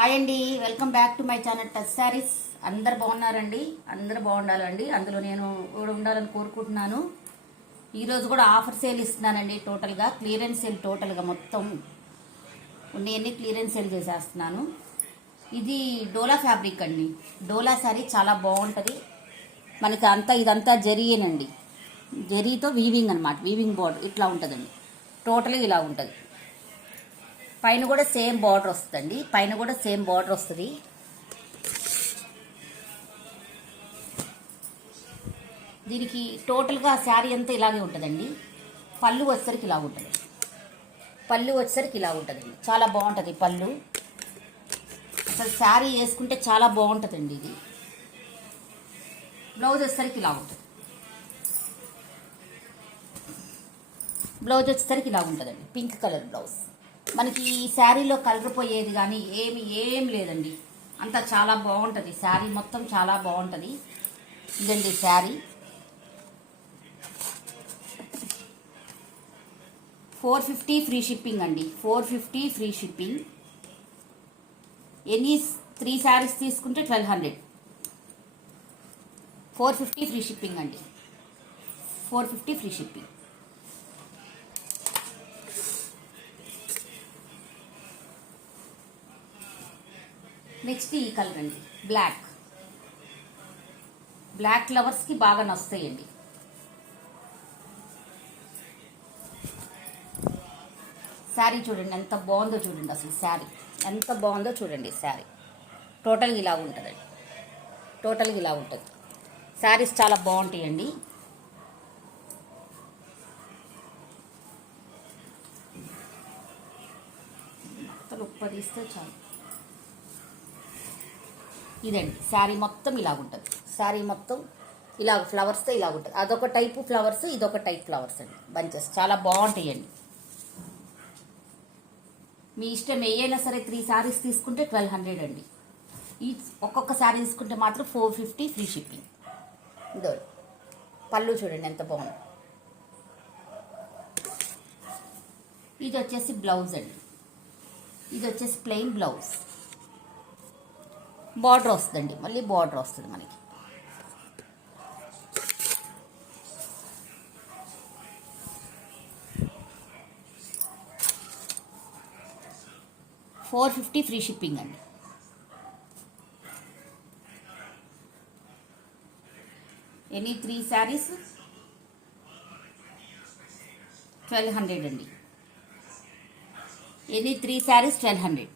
Hi అండి, welcome back to my channel touch saris. అందరు బాగున్నారండి, అందరు బాగుండాలండి, అందులో నేను కూడా ఉండాలని కోరుకుంటున్నాను. ఈరోజు కూడా ఆఫర్ సేల్ ఇస్తున్నానండి. టోటల్గా క్లియరెన్స్ సేల్, టోటల్గా మొత్తం ఉన్నవన్నీ క్లియరెన్స్ సేల్ చేసేస్తున్నాను. ఇది డోలా ఫ్యాబ్రిక్ అండి. డోలా శారీ చాలా బాగుంటుంది. మనకి ఇదంతా జరీయేనండి, జరీతో వీవింగ్ అనమాట. వీవింగ్ బార్డర్ ఇట్లా ఉంటుందండి. టోటల్గా ఇలా ఉంటుంది. పైన కూడా సేమ్ బార్డర్ వస్తుందండి. పైన కూడా సేమ్ బార్డర్ వస్తుంది. దీనికి టోటల్గా శారీ అంతా ఇలాగే ఉంటుందండి. పళ్ళు వచ్చేసరికి ఇలా ఉంటుంది. పళ్ళు వచ్చేసరికి ఇలా ఉంటుందండి. చాలా బాగుంటుంది పళ్ళు. అసలు శారీ వేసుకుంటే చాలా బాగుంటుందండి. ఇది బ్లౌజ్ వచ్చేసరికి ఇలా ఉంటుంది. బ్లౌజ్ వచ్చేసరికి ఇలా ఉంటుందండి. Pink colour blouse. మనకి ఈ శారీలో కలర్ పోయేది కానీ ఏం లేదండి. అంతా చాలా బాగుంటుంది. శారీ మొత్తం చాలా బాగుంటుంది. ఇదండి శారీ. 450 ఫ్రీ షిప్పింగ్ అండి. 450 ఫ్రీ షిప్పింగ్. ఎనీ 3 శారీస్ తీసుకుంటే 1200. 450 ఫ్రీ షిప్పింగ్ అండి. 450 ఫ్రీ షిప్పింగ్. నెక్స్ట్ ఈ కలర్ అండి, బ్లాక్. బ్లాక్ లవర్స్కి బాగా నస్తాయండి. శారీ చూడండి ఎంత బాగుందో చూడండి. అసలు శారీ ఎంత బాగుందో చూడండి. శారీ టోటల్గా ఇలా ఉంటుందండి. టోటల్గా ఇలా ఉంటుంది. శారీస్ చాలా బాగుంటాయండి. ఉప్పదీస్తే చాలు. ఇదండి శారీ మొత్తం ఇలాగుంటుంది. శారీ మొత్తం ఇలా ఫ్లవర్స్తో ఇలాగుంటుంది. అదొక టైపు ఫ్లవర్స్, ఇదొక టైప్ ఫ్లవర్స్ అండి. బంచెస్ చాలా బాగుంటాయండి. మీ ఇష్టం ఏయైనా సరే 3 శారీస్ తీసుకుంటే 1200 అండి. ఈ ఒక్కొక్క శారీ తీసుకుంటే మాత్రం 450 ఫ్రీ షిప్పింగ్. ఇదో పళ్ళు చూడండి ఎంత బాగుంది. ఇది వచ్చేసి బ్లౌజ్ అండి. ఇది వచ్చేసి ప్లెయిన్ బ్లౌజ్. బార్డర్ వస్తుందండి. మళ్ళీ బార్డర్ వస్తుంది మనకి. $450 ఫ్రీ షిప్పింగ్ అండి. ఎనీ 3 శారీస్ 1200 అండి. ఎనీ 3 శారీస్ 1200.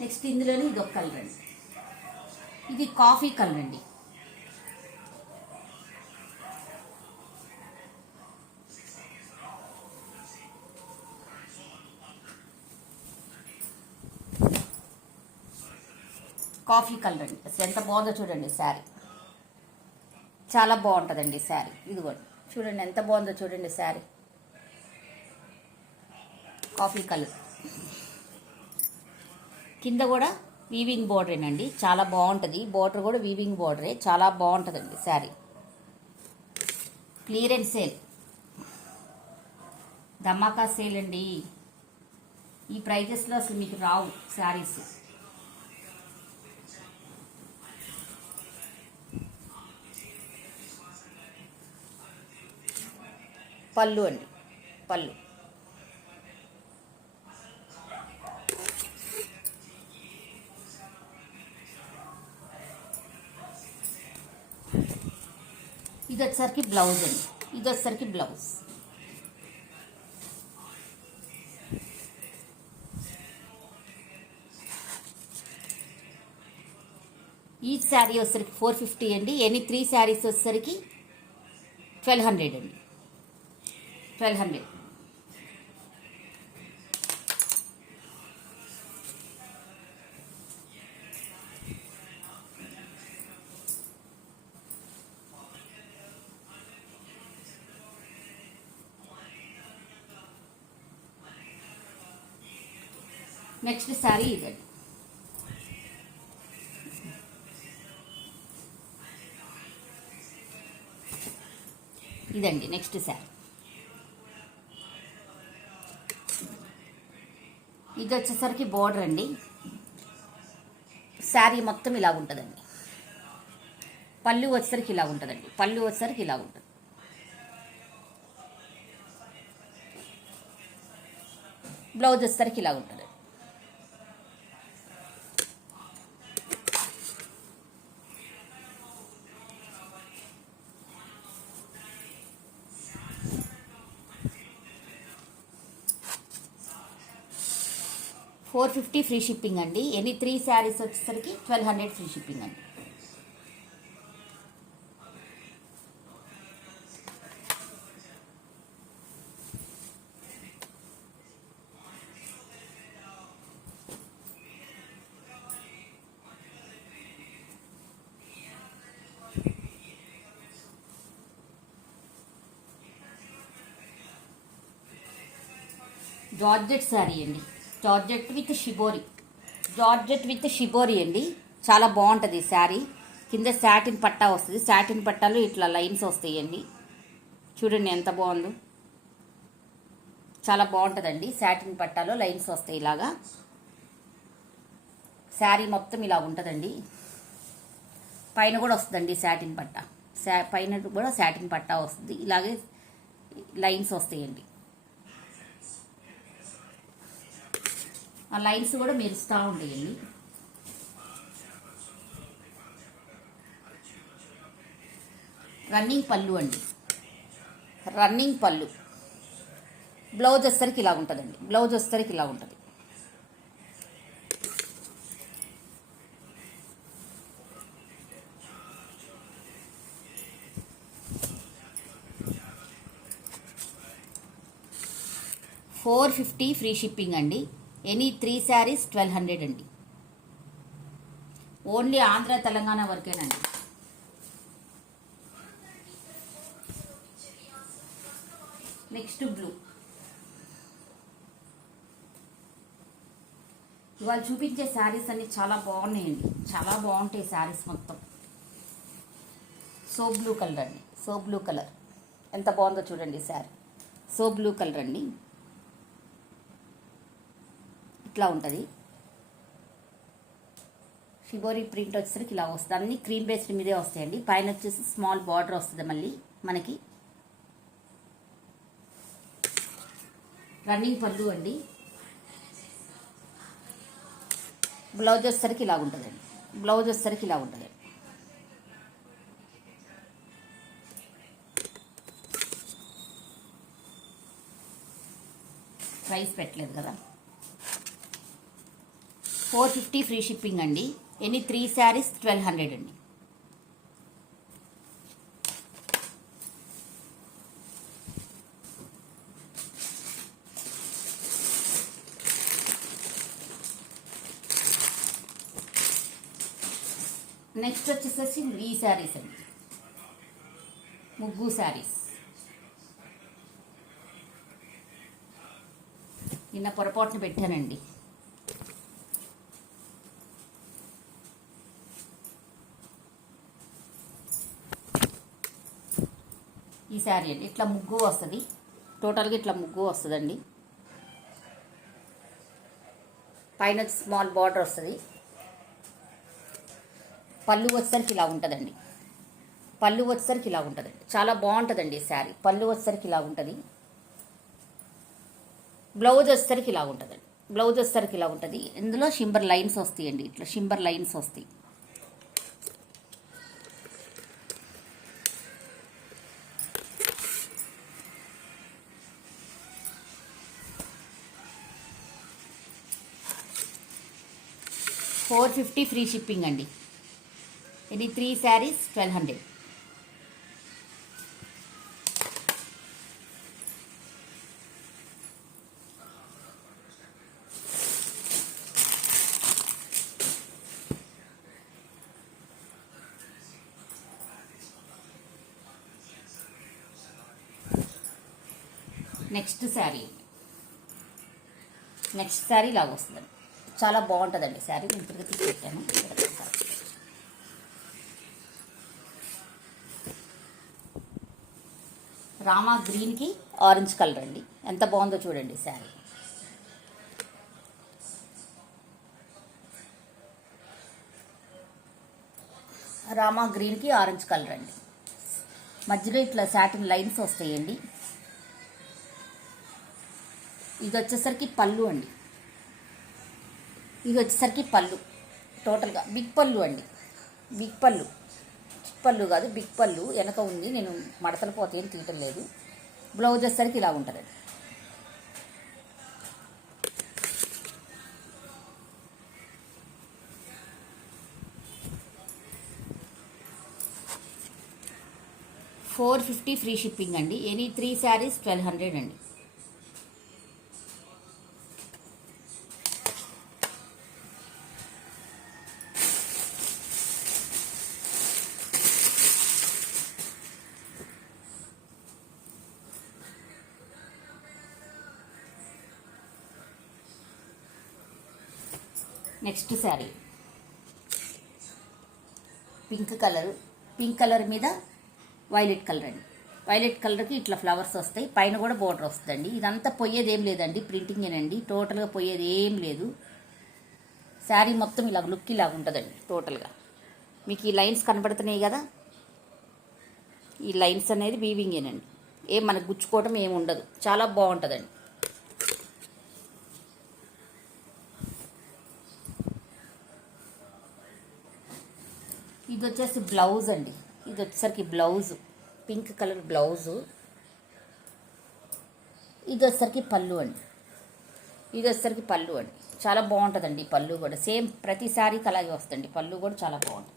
నెక్స్ట్ ఇందులోనే ఇది ఒక కలర్ అండి. ఇది కాఫీ కలర్ అండి. కాఫీ కలర్ అండి. అసలు ఎంత బాగుందో చూడండి. శారీ చాలా బాగుంటుందండి. శారీ ఇది కూడా చూడండి ఎంత బాగుందో చూడండి. Sari coffee colour. కింద కూడా వీవింగ్ బోర్డరేనండి. చాలా బాగుంటుంది. బోర్డర్ కూడా వీవింగ్ బోర్డరే. చాలా బాగుంటుందండి శారీ. క్లియరెన్స్ సేల్, ధమాకా సేల్ అండి. ఈ ప్రైజెస్లో అసలు మీకు రావు శారీస్. పళ్ళు అండి, పళ్ళు. ఇది వచ్చేసరికి బ్లౌజ్ అండి. ఇది వచ్చేసరికి బ్లౌజ్. ఈ శారీ వచ్చేసరికి 450 అండి. ఎనీ 3 శారీస్ వచ్చేసరికి 1200 అండి. 1200. నెక్స్ట్ శారీ ఇదండి. ఇదండి నెక్స్ట్ శారీ. ఇది వచ్చేసరికి బోర్డర్ అండి. శారీ మొత్తం ఇలా ఉంటుందండి. పళ్ళు వచ్చేసరికి ఇలా ఉంటుందండి. పళ్ళు వచ్చేసరికి ఇలా ఉంటుంది. బ్లౌజ్ వచ్చేసరికి ఇలా ఉంటుంది. $450 ఫ్రీ షిప్పింగ్ అండి. ఎనీ 3 శారీస్ వచ్చేసరికి $1200 ఫ్రీ షిప్పింగ్ అండి. జార్జెట్ శారీ అండి. జార్జెట్ విత్ షిబోరి అండి. చాలా బాగుంటుంది శారీ. కింద సాటిన్ పట్టా వస్తుంది. సాటిన్ పట్టాలో ఇట్లా లైన్స్ వస్తాయండి. చూడండి ఎంత బాగుందో. చాలా బాగుంటుందండి. సాటిన్ పట్టాలో లైన్స్ వస్తాయి ఇలాగా. శారీ మొత్తం ఇలా ఉంటుందండి. పైన కూడా వస్తుందండి సాటిన్ పట్టా. పైన కూడా సాటిన్ పట్టా వస్తుంది. ఇలాగే లైన్స్ వస్తాయండి. ఆ లైన్స్ కూడా మెరుస్తూ ఉంటాయండి. రన్నింగ్ పళ్ళు అండి. రన్నింగ్ పళ్ళు. బ్లౌజ్ వచ్చేసరికి ఇలా ఉంటుందండి. బ్లౌజ్ వచ్చేసరికి ఇలా ఉంటుంది. $450 ఫ్రీ షిప్పింగ్ అండి. ఎనీ 3 శారీస్ $1200 అండి. ఓన్లీ ఆంధ్ర తెలంగాణ వరకేనండి. Next blue. ఇవాళ చూపించే శారీస్ అన్ని చాలా బాగున్నాయండి. చాలా బాగుంటాయి శారీస్ మొత్తం. సో బ్లూ కలర్ అండి. సో బ్లూ కలర్ ఎంత బాగుందో చూడండి శారీ. సో బ్లూ కలర్ అండి. ఇట్లా ఉంటుంది. షిబోరి ప్రింట్ వచ్చేసరికి ఇలా వస్తుంది. అన్ని క్రీమ్ బేస్డ్ మీదే వస్తాయండి. పైన వచ్చేసి స్మాల్ బార్డర్ వస్తుంది మళ్ళీ మనకి. రన్నింగ్ పళ్ళు అండి. బ్లౌజ్ వచ్చేసరికి ఇలా ఉంటుందండి. బ్లౌజ్ వచ్చేసరికి ఇలా ఉంటుంది. ప్రైస్ పెట్టలేదు కదా. $450 ఫ్రీ షిప్పింగ్ అండి. ఎనీ 3 శారీస్ $1200 అండి. నెక్స్ట్ వచ్చేసి ఈ శారీస్ అండి. ముగ్గు శారీస్. నిన్న పొరపాటున పెట్టానండి. ఈ శారీ అండి. ఇట్లా ముగ్గు వస్తుంది. టోటల్గా ఇట్లా ముగ్గు వస్తుందండి. పైన స్మాల్ బార్డర్ వస్తుంది. పళ్ళు వచ్చేసరికి ఇలా ఉంటుందండి. పళ్ళు వచ్చేసరికి ఇలా ఉంటుందండి. చాలా బాగుంటుందండి శారీ. పళ్ళు వచ్చేసరికి ఇలా ఉంటుంది. బ్లౌజ్ వచ్చేసరికి ఇలా ఉంటుందండి. బ్లౌజ్ వచ్చేసరికి ఇలా ఉంటుంది. ఇందులో షింబర్ లైన్స్ వస్తాయండి. ఇట్లా షింబర్ లైన్స్ వస్తాయి. $450 ఫ్రీ షిప్పింగ్ అండి. ఇది 3 శారీస్ $1200. నెక్స్ట్ శారీ లాగా వస్తుందండి. చాలా బాగుంటుందండి శారీ. నేను తిరిగి పెట్టాను. రామా గ్రీన్కి ఆరెంజ్ కలర్ అండి. ఎంత బాగుందో చూడండి శారీ. రామా గ్రీన్కి ఆరెంజ్ కలర్ అండి. మధ్యలో ఇట్లా సాటిన్ లైన్స్ వస్తాయండి. ఇది వచ్చేసరికి పళ్ళు అండి. ఇది వచ్చేసరికి పళ్ళు టోటల్గా బిగ్ పళ్ళు అండి. బిగ్ పళ్ళు, పళ్ళు కాదు బిగ్ పళ్ళు వెనక ఉంది. నేను మడతలు పోతే ఏం తీయటం లేదు. బ్లౌజ్ వచ్చేసరికి ఇలా ఉంటుందండి. $450 ఫ్రీ షిప్పింగ్ అండి. ఎనీ 3 శారీస్ 1200 అండి. నెక్స్ట్ శారీ పింక్ కలర్ మీద వైలెట్ కలర్ అండి. వైలెట్ కలర్కి ఇట్లా ఫ్లవర్స్ వస్తాయి. పైన కూడా బోర్డర్ వస్తుందండి. ఇదంతా పోయేది ఏం లేదండి, ప్రింటింగేనండి. టోటల్గా పోయేది ఏం లేదు. శారీ మొత్తం ఇలా లుక్ ఇలాగ ఉంటుందండి. టోటల్గా మీకు ఈ లైన్స్ కనబడుతున్నాయి కదా, ఈ లైన్స్ అనేది వీవింగేనండి. ఏం మనకు గుచ్చుకోవటం ఏమి ఉండదు. చాలా బాగుంటుందండి. ఇది వచ్చేసి బ్లౌజ్ అండి. ఇది వచ్చేసరికి బ్లౌజ్ పింక్ కలర్ బ్లౌజు. ఇది వచ్చేసరికి పళ్ళు అండి. ఇది వచ్చేసరికి పళ్ళు అండి. చాలా బాగుంటుందండి. పళ్ళు కూడా సేమ్ ప్రతి శారీకి అలాగే వస్తుంది. పళ్ళు కూడా చాలా బాగుంటుంది.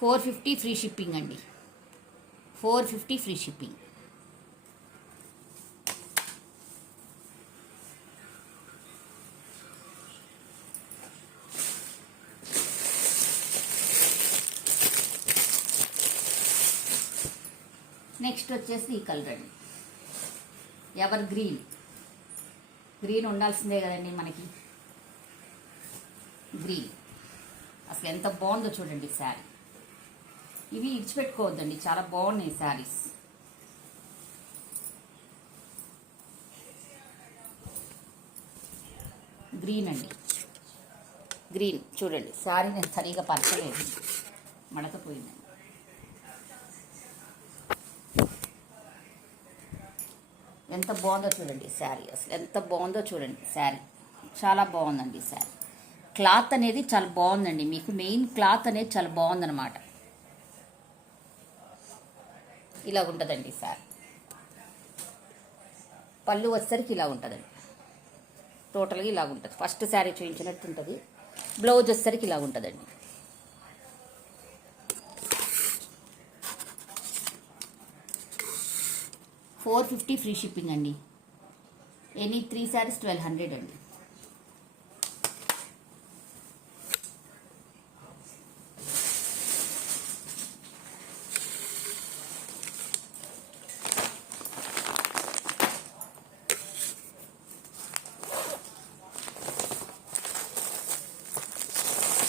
$450 ఫ్రీ షిప్పింగ్ అండి. $450 ఫ్రీ షిప్పింగ్. నెక్స్ట్ వచ్చేసి ఈ కలర్ అండి. ఎవర్ గ్రీన్ ఉండాల్సిందే కదండి మనకి. గ్రీన్ అసలు ఎంత బాగుందో చూడండి శారీ. ఇవి ఇడిచిపెట్టుకోవద్దండి, చాలా బాగున్నాయి శారీస్. గ్రీన్ అండి. గ్రీన్ చూడండి. శారీ నేను సరిగా పరచలేదు, మడతపోయిందండి. ఎంత బాగుందో చూడండి శారీ. అసలు ఎంత బాగుందో చూడండి శారీ. చాలా బాగుందండి శారీ. క్లాత్ అనేది చాలా బాగుందండి. మీకు మెయిన్ క్లాత్ అనేది చాలా బాగుందన్నమాట. ఇలా ఉంటుందండి శారీ. పళ్ళు వచ్చేసరికి ఇలా ఉంటుందండి. టోటల్గా ఇలా ఉంటుంది. ఫస్ట్ శారీ చూపించినట్టు ఉంటుంది. బ్లౌజ్ వచ్చేసరికి ఇలా ఉంటుందండి. $450 ఫ్రీ షిప్పింగ్ అండి. ఎనీ 3 శారీస్ 1200 అండి.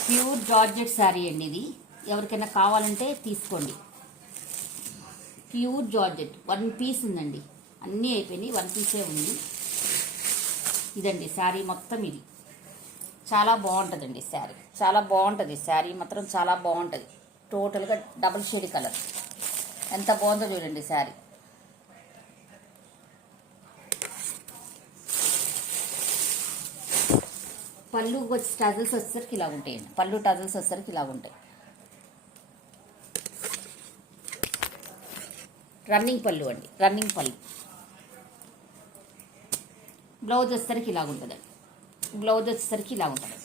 ప్యూర్ జార్జెట్ శారీ అండి. ఇది ఎవరికైనా కావాలంటే తీసుకోండి. ప్యూర్ జార్జెట్ 1 పీస్ ఉందండి. అన్నీ అయిపోయినాయి, 1 పీసే ఉంది. ఇదండి శారీ మొత్తం. ఇది చాలా బాగుంటుందండి శారీ. చాలా బాగుంటుంది శారీ మాత్రం, చాలా బాగుంటుంది. టోటల్గా డబుల్ షేడ్ కలర్. ఎంత బాగుందో చూడండి శారీ. పళ్ళు టజల్స్ వచ్చేసరికి ఇలా ఉంటాయండి. పళ్ళు టజల్స్ వచ్చేసరికి ఇలా ఉంటాయి. రన్నింగ్ పళ్ళు అండి. రన్నింగ్ పళ్ళు. బ్లౌజ్ వచ్చేసరికి ఇలా ఉంటుందండి. బ్లౌజ్ వచ్చేసరికి ఇలా ఉంటుంది.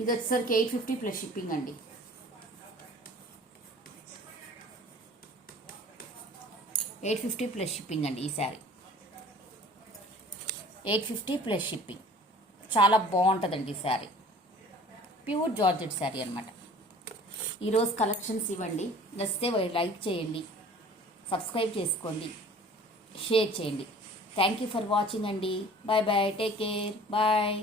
ఇది వచ్చేసరికి $850 ప్లస్ షిప్పింగ్ అండి. $850 ప్లస్ షిప్పింగ్ అండి. ఈ శారీ $850 ప్లస్ షిప్పింగ్. చాలా బాగుంటుందండి ఈ శారీ. ప్యూర్ జార్జెట్ శారీ అనమాట. ఈరోజు కలెక్షన్స్ ఇవ్వండి. నచ్చితే లైక్ చేయండి, సబ్స్క్రైబ్ చేసుకోండి, షేర్ చేయండి. థ్యాంక్ యూ ఫర్ వాచింగ్ అండి. Bye bye. Take care. Bye.